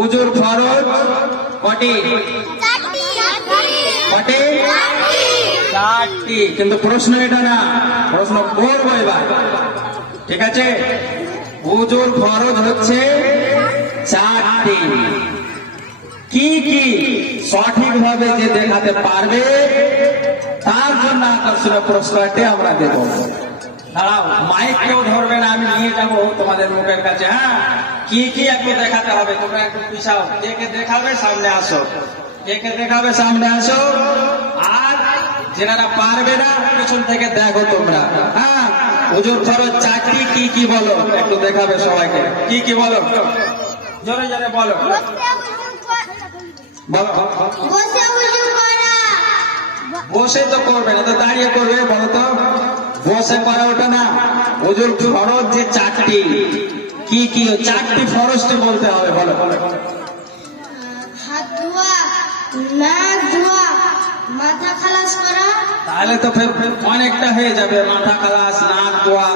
উজুর ফরজ কটি? কটি? চারটি। কিন্তু প্রশ্ন এটা না, প্রশ্ন করবো এবার, ঠিক আছে? উজুর ফরজ হচ্ছে চারটি। কি কি সঠিকভাবে যে দেখাতে পারবে তার জন্য আকর্ষণীয় পুরস্কারটি আমরা দেব। দাঁড়াও, মাইক কেউ ধরবে না, আমি নিয়ে যাবো তোমাদের মুখের কাছে। হ্যাঁ, কি কি একটু দেখাতে হবে, তোমরা একটু পিছাও। কে কে দেখাবে সামনে আসো, কে কে দেখাবে সামনে আসো। আর যারা পারবে না পিছন থেকে দেখো তোমরা। হ্যাঁ, উজুর ফরজ চারটি, কি কি বলো একটু দেখাবে সবাইকে। কি কি বলো, জোরে জোরে বলো। বসে তো করবে না, তো দাঁড়িয়ে করবে। বলো তো, বসে করা ওটা না। উজুর ফরজ যে চারটি, কি কি চারটি ফরজটি বলতে হবে, বলো। হাত ধোয়া, নাক ধোয়া, মাথা খালাস করা। তাহলে তো অনেকটা হয়ে যাবে, মাথা খালাস, নাক ধোয়া।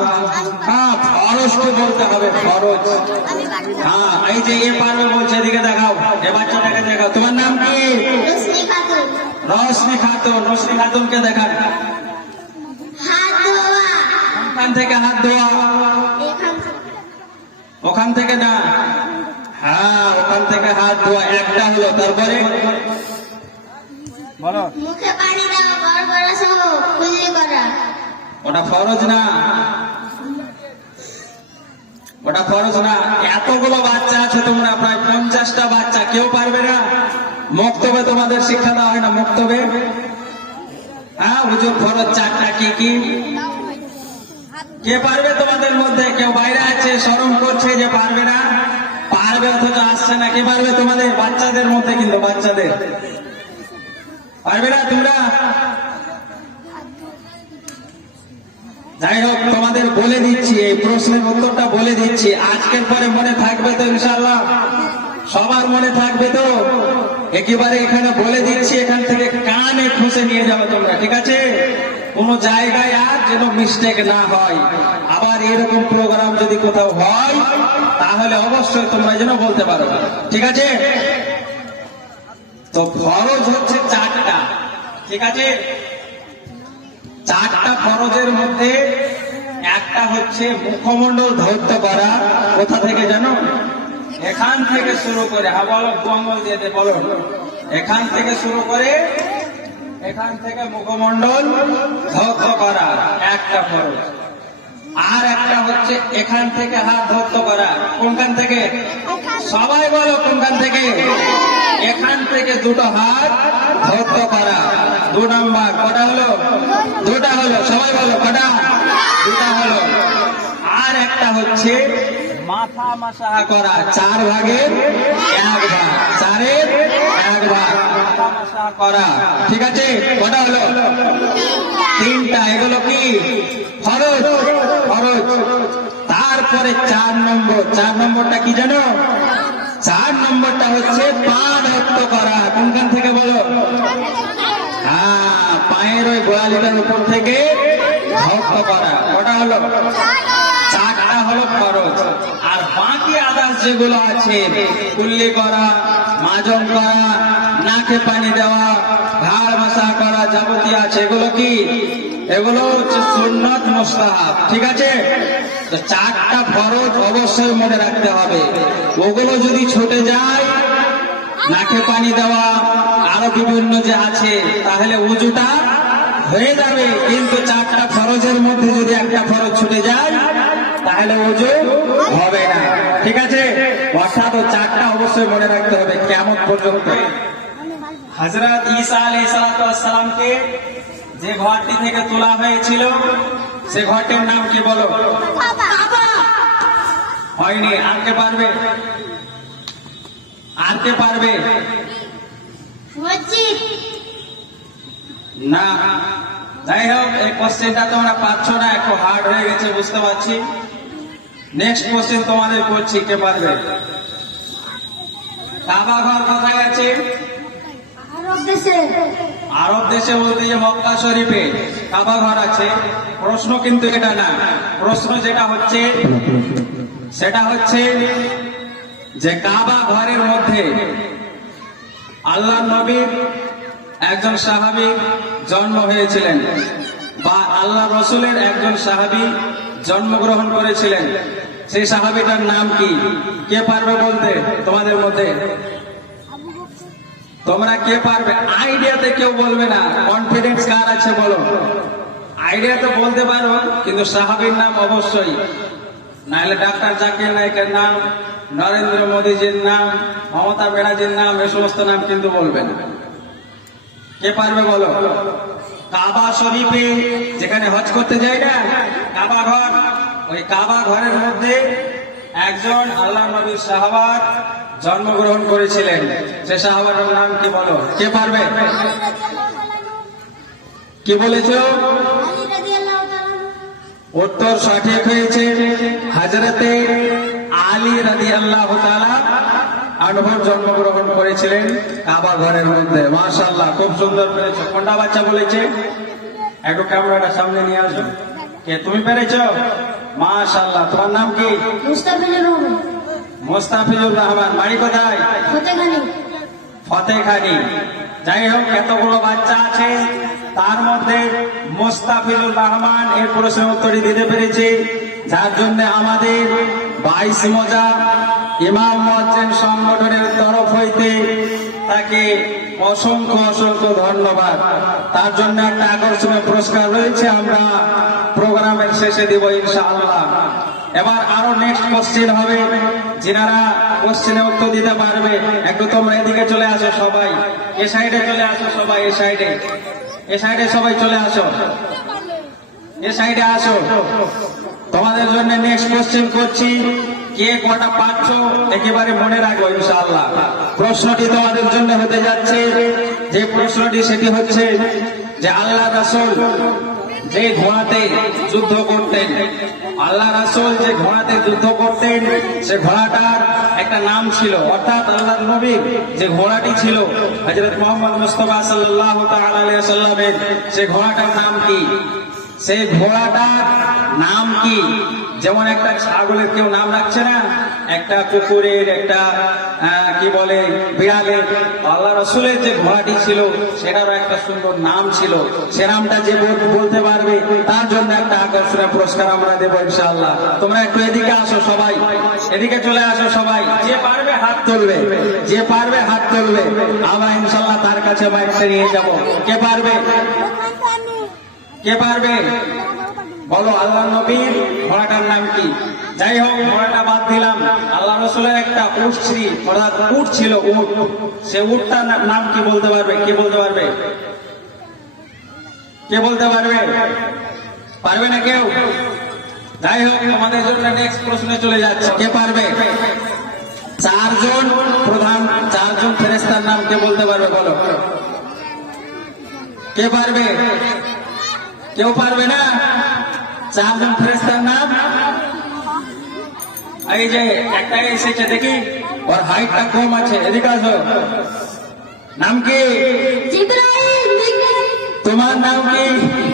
হ্যাঁ, ফরজটি বলতে হবে, ফরজ। হ্যাঁ, এই যে এ পারবে বলছে, এদিকে দেখাও, এ বাচ্চাটাকে দেখাও। তোমার নাম কি? রোশনি খাতুন। রোশনি খাতুন। রোশনি খাতুনকে দেখান। হাত ধোয়া, ওখান থেকে হাত ধোয়া, এখান থেকে। ওখান থেকে না। হ্যাঁ, ওখান থেকে হাত ধোয়া, একটা হলো। তারপরে বলো। মুখে পানি দেওয়া, গড়গড়া সহ কুল্লি করা। ওটা ফরজ না, ওটা ফরজ না। এতগুলো বাচ্চা আছে, তোমরা প্রায় 50টা বাচ্চা, কেউ পারবে না? মক্তবে তোমাদের শিক্ষা দেওয়া হয় না? মক্তবে হ্যাঁ, উজুর ফরজ চারটা, কি কি কে পারবে তোমাদের মধ্যে? কেউ বাইরে আছে, শরম করছে যে পারবে না, পারবে অথচ আসছে না। কে পারবে তোমাদের বাচ্চাদের মধ্যে? কিন্তু বাচ্চাদের পারবে না তোমরা। যাই হোক, তোমাদের বলে দিচ্ছি, এই প্রশ্নের উত্তরটা বলে দিচ্ছি। আজকের পরে মনে থাকবে তো ইনশাআল্লাহ? সবার মনে থাকবে তো? একেবারে এখানে বলে দিচ্ছি, এখান থেকে কানে খুঁজে নিয়ে যাবে তোমরা, ঠিক আছে? কোন জায়গায় আর যেন মিস্টেক না হয়। আবার এরকম প্রোগ্রাম যদি কোথাও হয় তাহলে অবশ্যই তোমরা যেন বলতে পারো, ঠিক আছে? তো ফরজ হচ্ছে চারটা, ঠিক আছে? চারটা ফরজের মধ্যে একটা হচ্ছে মুখমণ্ডল ধৌত করা। কোথা থেকে জানো? এখান থেকে শুরু করে, হ্যাঁ বলো, আঙ্গুল দিয়ে দে, বলো। এখান থেকে শুরু করে এখান থেকে মুখমণ্ডল ধৌত করা একটা ফরজ। আর একটা হচ্ছে এখান থেকে হাত ধৌত করা। কোনখান থেকে? সবাই বলো, কোনখান থেকে? এখান থেকে দুটো হাত ধৌত করা, 2 নম্বর। কটা হলো? 2টা হলো। সবাই বলো, কটা? 2টা হলো। আর একটা হচ্ছে মাথা মাসাহা করা, 4 ভাগের 1 ভাগ, 4-এর 1 ভাগ মাথা মাসাহা করা, ঠিক আছে? কটা হলো? 3টা। এগুলো কি? ফরজ, ফরজ। তারপরে 4 নম্বর। 4 নম্বরটা কি জানো? 4 নম্বরটা হচ্ছে পা ধৌত করা। কোনখান থেকে বলো? হ্যাঁ, পায়ের ওই গোড়ালিটার উপর থেকে ধৌত করা। কটা হলো? 4টা হলো ফরজ। আর বাকি আদার্স যেগুলো আছে, কুল্লি করা, মাজন করা, নাকে পানি দেওয়া, ঘাড় মাসা করা, যাবতীয় আছে, এগুলো কি? এগুলো হচ্ছে সুন্নত মুস্তাহাব, ঠিক আছে? তো 4টা ফরজ অবশ্যই মনে রাখতে হবে। ওগুলো যদি ছুটে যায়, নাকে পানি দেওয়া, আরো বিভিন্ন যে আছে, তাহলে উজুটা হয়ে যাবে। কিন্তু 4টা ফরজের মধ্যে যদি একটা ফরজ ছুটে যায় তাহলে উজু হবে না, ঠিক আছে? অর্থাৎ 4টা অবশ্যই মনে রাখতে হবে কিয়ামত পর্যন্ত। হযরত ঈসা আলাইহিস সালামকে যে ঘরটি থেকে তোলা হয়েছিল, সে ঘরটির নাম কি বলো? হয়নি। আর কে পারবে? আর কে পারবে? মসজিদ না। যাই হোক, এই কোশ্চেনটা তোমরা পাচ্ছ না, একটু হার্ড হয়ে গেছে, বুঝতে পারছি। নেক্সট কোশ্চেন তোমাদের করছি, কে পারবে? কাবা ঘর কোথায় আছে? আরব দেশে। আরব দেশে বলতে যে মক্কা শরীফে কাবা ঘর আছে। প্রশ্ন কিন্তু এটা না। প্রশ্ন যেটা হচ্ছে সেটা হচ্ছে যে কাবা ঘরের মধ্যে আল্লাহ নবীর একজন সাহাবী জন্ম হয়েছিলেন, বা আল্লাহ রসুলের একজন সাহাবী জন্মগ্রহণ করেছিলেন। সেই সাহাবীটার নাম কি? কে পারবে বলতে তোমাদের মধ্যে? তোমরা কে পারবে? আইডিয়াতে কেউ বলবে না, কনফিডেন্স কার আছে বলো? আইডিয়াতে বলতে পারো, কিন্তু সাহাবীর নাম অবশ্যই, নাহলে ডাক্তার জাকির নায়কের নাম, নরেন্দ্র মোদীজির নাম, মমতা ব্যানার্জির নাম, এ সমস্ত নাম কিন্তু বলবে না। কে পারবে বলো? কাবা শরীফে যেখানে হজ করতে যায় না, কাবা ঘর, ওই কাবা ঘরের মধ্যে একজন আল্লাহ নবীর সাহাবার জন্মগ্রহণ করেছিলেন। সে সাহাবার নাম কি বলো? কে পারবে? কি বলেছ? আলী রাদিয়াল্লাহু তাআলা। উত্তর সঠিক হয়েছে। হযরতে আলী রাদিয়াল্লাহু তাআলা আনহু জন্মগ্রহণ করেছিলেন কাবা ঘরের মধ্যে। মাশাআল্লাহ, খুব সুন্দর পেরেছো। কোনটা বাচ্চা বলেছে? একটু ক্যামেরাটা সামনে নিয়ে আসো। কে তুমি পেরেছো? মাশাআল্লাহ। তোমার নাম কি? মুস্তাফিজুর রহমান। মোস্তাফিজুর রহমান। বাড়ি কোথায়? ফতেখানি। ফতেখানি। যাই হোক, এতগুলো বাচ্চা আছে, তার মধ্যে মোস্তাফিজুর রহমান এর প্রশ্নের উত্তরই দিতে পেরেছে, যার জন্য আমাদের 22 মজা ইমাম মুয়াজ্জিন সংগঠনের তরফ হইতে তাকে অসংখ্য অসংখ্য ধন্যবাদ। তার জন্য একটা আকর্ষণীয় পুরস্কার রয়েছে, আমরা প্রোগ্রামের শেষে দিব ইনশাআল্লাহ। এবার আরো নেক্সট কোশ্চেন হবে, যিনারা কোশ্চেনে উত্তর দিতে পারবে একটু তোমরা এদিকে চলে আসো সবাই, এ সাইডে চলে আসো সবাই, এ সাইডে, এ সাইডে সবাই চলে আসো, এ সাইডে আসো। তোমাদের জন্য নেক্সট কোশ্চেন করছি, কে কটা পাচ্ছ একেবারে মনে রাখবো ইনশাআল্লাহ। প্রশ্নটি তোমাদের জন্য হতে যাচ্ছে, যে প্রশ্নটি সেটি হচ্ছে যে আল্লাহ রাসূল যে ঘোড়াতে যুদ্ধ করতেন, আল্লাহ রাসূল যে ঘোড়াতে যুদ্ধ করতেন, সে ঘোড়াটার একটা নাম ছিল, অর্থাৎ আল্লাহর নবীর যে ঘোড়াটি ছিল হযরত মুহাম্মদ মুস্তাফা সাল্লাল্লাহু তাআলা আলাইহি ওয়াসাল্লামের, সে ঘোড়াটার নাম কি? সেই ঘোড়াটার নাম কি? যেমন একটা ছাগলের কেউ নাম রাখছে না, একটা কুকুরের, একটা কি বলে বিড়ালের, আল্লাহ রাসূলের যে ঘোড়াটি ছিল সেটারও একটা সুন্দর নাম ছিল। সে নামটা যে বলতে পারবে তার জন্য একটা আকর্ষণীয় পুরস্কার আমরা দেবো ইনশাআল্লাহ। তোমরা একটু এদিকে আসো সবাই, এদিকে চলে আসো সবাই, যে পারবে হাত তুলবে, যে পারবে হাত তুলবে, আমরা ইনশাআল্লাহ তার কাছে মাইকটা নিয়ে যাব। কে পারবে? কে পারবে বলো? আল্লাহ নবীর ঘোড়াটার নাম কি? যাই হোক, ঘোড়াটা বাদ দিলাম, আল্লাহ রাসূলের একটা উট ছিল, অর্থাৎ উট ছিল, উট, সে উটটার নাম কি বলতে পারবে? কে বলতে পারবে? কে বলতে পারবে? পারবে না কেউ? যাই হোক, আমাদের জন্য নেক্সট প্রশ্নে চলে যাচ্ছে, কে পারবে? চারজন প্রধান, চারজন ফেরেশতার নাম কে বলতে পারবে বলো? কে পারবে? কেউ পারবে না? চারজন ফেরেশতার নাম, এই যে একটা এসেছে দেখি, ওর হাইটটা কম আছে, এদিকে আসো। নাম কি? জিবরাইল, মিকাইল। তোমার নাম কি?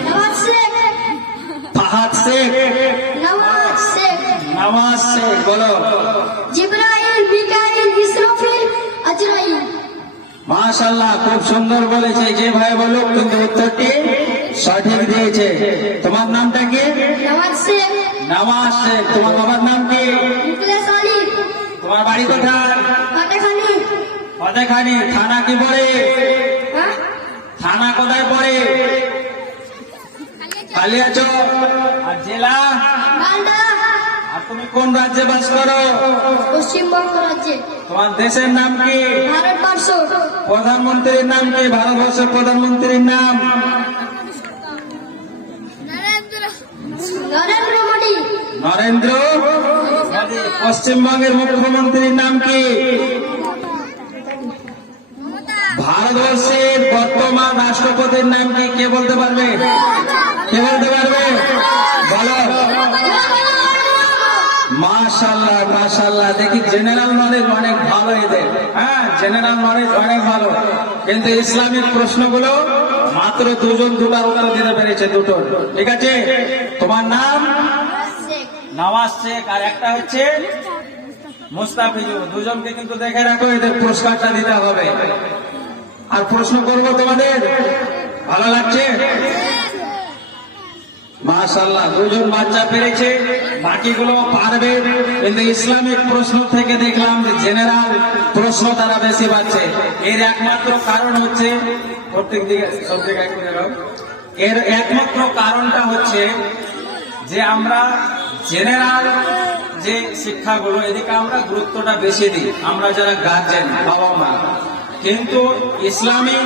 নওয়াজ শেখ। ফাহাদ শেখ। নওয়াজ শেখ। নওয়াজ শেখ। বলো। জিবরাইল, মিকাইল, ইসরাফিল, আজরাইল। মাশাআল্লাহ, খুব সুন্দর বলেছে। যে ভাই বলুক, কিন্তু উত্তরটি সঠিক দিয়েছে। তোমার নামটা কি? নওয়াজ শেখ। নওয়াজ শেখ। তোমার বাবার নাম কি? মুখলেস আলী। তোমার বাড়ি কোথায়? ফতেখানি। ফতেখানি। থানা কি পড়ে? হ্যাঁ? থানা কোথায় পড়ে? কালিয়াচক। আর জেলা? মালদা। আর তুমি কোন রাজ্যে বাস করো? পশ্চিমবঙ্গ রাজ্যে। তোমার দেশের নাম কি? ভারতবর্ষ। প্রধানমন্ত্রীর নাম কি? ভারতবর্ষের প্রধানমন্ত্রীর নাম? নরেন্দ্র মোদী। নরেন্দ্র মোদী। পশ্চিমবঙ্গের মুখ্যমন্ত্রীর নাম কি? ভারতবর্ষের বর্তমান রাষ্ট্রপতির নাম কি? কে বলতে পারবে? কে বলতে পারবে বলো? মাশাআল্লাহ, মাশাআল্লাহ। দেখি জেনারেল নলেজ অনেক ভালো এদের, হ্যাঁ, জেনারেল নলেজ অনেক ভালো, কিন্তু ইসলামিক প্রশ্নগুলো মাত্র দুটার উত্তর দিতে পেরেছে, দুটো। ঠিক আছে, তোমার নাম? নওয়াজ শেখ। আর একটা হচ্ছে মুস্তাফিজুর, দুজনকে কিন্তু দেখে রাখো, এদের পুরস্কারটা দিতে হবে। আর প্রশ্ন করবো তোমাদের, ভালো লাগছে? মাশাআল্লাহ, দুজন বাচ্চা পেরেছে, বাকিগুলো পারবে। কিন্তু ইসলামিক প্রশ্ন থেকে দেখলাম যে জেনারেল প্রশ্ন তারা বেশি পাচ্ছে। এর একমাত্র কারণ হচ্ছে, প্রত্যেক দিকে সব জায়গায় করে দাও। এর একমাত্র কারণটা হচ্ছে যে আমরা জেনারেল যে শিক্ষাগুলো, এদিকে আমরা গুরুত্বটা বেশি দিই, আমরা যারা গার্জেন, বাবা মা। কিন্তু ইসলামী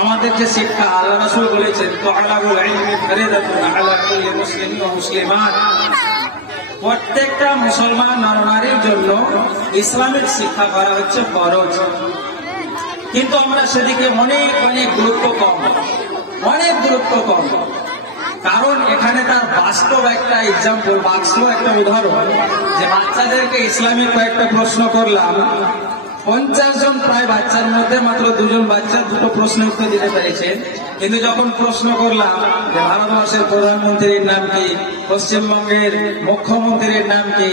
আমাদের যে শিক্ষা, আল্লাহ রাসূল বলেছেন, তুআলাবুল ইলমি ফরিদাতুন আলা কুল্লি মুসলিমিন ওয়া মুসলিমাত, প্রত্যেকটা মুসলমান নরনারীর জন্য ইসলামিক শিক্ষা করা হচ্ছে ফরজ। কিন্তু আমরা সেদিকে অনেক অনেক গুরুত্ব কম, অনেক গুরুত্ব কম। কারণ এখানে তার বাস্তব একটা এক্সাম্পল, বাস্তব একটা উদাহরণ, যে বাচ্চাদেরকে ইসলামিক কয়েকটা প্রশ্ন করলাম, 50 জন প্রায় বাচ্চার মধ্যে মাত্র 2 জন বাচ্চা দুটো প্রশ্নের উত্তর দিতে পেরেছে। কিন্তু যখন প্রশ্ন করলাম যে ভারতবর্ষের প্রধানমন্ত্রীর নাম কি, পশ্চিমবঙ্গের মুখ্যমন্ত্রীর নাম কি,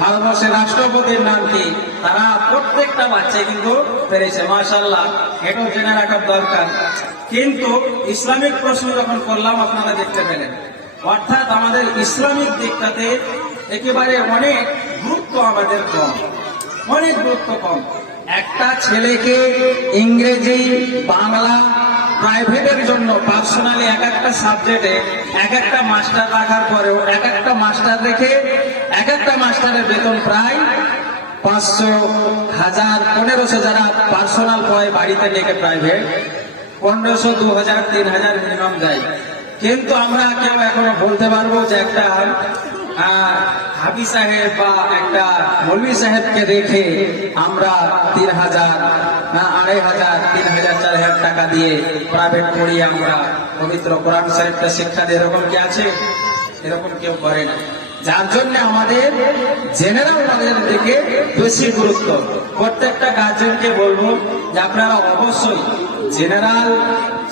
ভারতবর্ষের রাষ্ট্রপতির নাম কি, তারা প্রত্যেকটা বাচ্চাই কিন্তু পেরেছে। মাশাআল্লাহ, এটাও জেনে রাখার দরকার। কিন্তু ইসলামিক প্রশ্ন যখন করলাম, আপনারা দেখতে পেলেন, অর্থাৎ আমাদের ইসলামিক দিকটাতে একেবারে অনেক গুরুত্ব আমাদের কম, অনেক গুরুত্ব কম। একটা ছেলেকে ইংরেজি, বাংলা প্রাইভেটের জন্য পার্সোনালি এক একটা সাবজেক্টে এক একটা মাস্টার রাখার পরেও, এক একটা মাস্টার রেখে এক একটা মাস্টারের বেতন প্রায় 500, 1000, 1500, যারা পার্সোনাল পড়ে বাড়িতে রেখে প্রাইভেট, 1500, 2000, 3000 মিনিমাম যায়। কিন্তু আমরা কেউ এখনো বলতে পারবো যে একটা হাফি সাহেব বা একটা মৌলভী সাহেবকে রেখে আমরা 3000, 2500, 3000, 4000 টাকা দিয়ে প্রাইভেট পড়িয়ে আমরা পবিত্র কোরআন শরীফটা শিক্ষা দিয়ে, এরকম কি আছে? এরকম কেউ করে না। যার জন্য আমাদের জেনারেল নলেজের দিকে বেশি গুরুত্ব। প্রত্যেকটা গার্জেনকে বলবো যে আপনারা অবশ্যই জেনারেল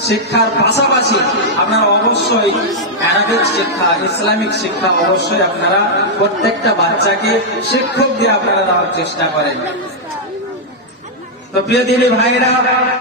শিক্ষার পাশাপাশি আপনারা অবশ্যই অ্যারাবিক শিক্ষা, ইসলামিক শিক্ষা অবশ্যই আপনারা প্রত্যেকটা বাচ্চাকে শিক্ষক দিয়ে আপনারা দেওয়ার চেষ্টা করেন। তো প্রিয় দিনী ভাইরা,